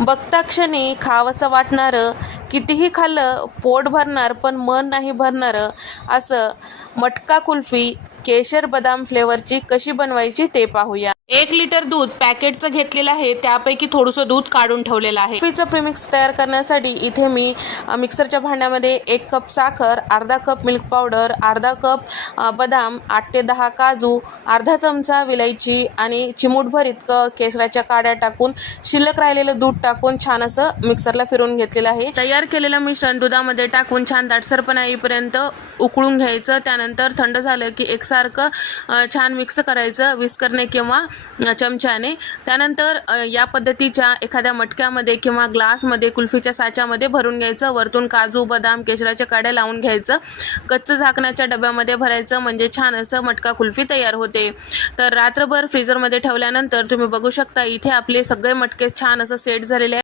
बघता क्षणी खावंसं वाटणारं, कितीही खाल्लं पोट भरणार पण मन नाही भरणारं असं मटका कुल्फी केशर बदाम फ्लेवरची कशी बनवायची ते पाहूया। 1 लिटर दूध पॅकेटचं घेतलेलं आहे, त्यापैकी थोडंसं दूध काढून ठेवलेलं आहे। कुल्फीचं प्रीमिक्स तयार करण्यासाठी इथे मी मिक्सरच्या भांड्यामध्ये 1 कप साखर, अर्धा कप मिल्क पावडर, अर्धा कप बदाम, 8 ते 10 काजू, अर्धा चमचा विलायची आणि चिमूटभर इतकं केसराच्या काड्या टाकून शिल्लक राहिलेलं दूध टाकून छान असं मिक्सरला फिरवून घेतलेलं आहे। तयार केलेलं मिश्रण दुधामध्ये टाकून छान दाटसरपणा येईपर्यंत उकळून घ्यायचं। त्यानंतर थंड झालं की एकसारखं छान मिक्स करायचं विस्करने किंवा चमच्याने। त्यानंतर या पद्धतीच्या एखाद्या मटक्यामध्ये किंवा ग्लासमध्ये कुल्फीच्या साच्यामध्ये भरून घ्यायचं। वरतून काजू, बदाम, केशराच्या काड्या लावून घ्यायचं। कच्चं झाकणाच्या डब्यामध्ये भरायचं म्हणजे छान असं मटका कुल्फी तयार होते। तर रात्रभर फ्रीजरमध्ये ठेवल्यानंतर तुम्ही बघू शकता इथे आपले सगळे मटके छान असं सेट झालेले आहेत।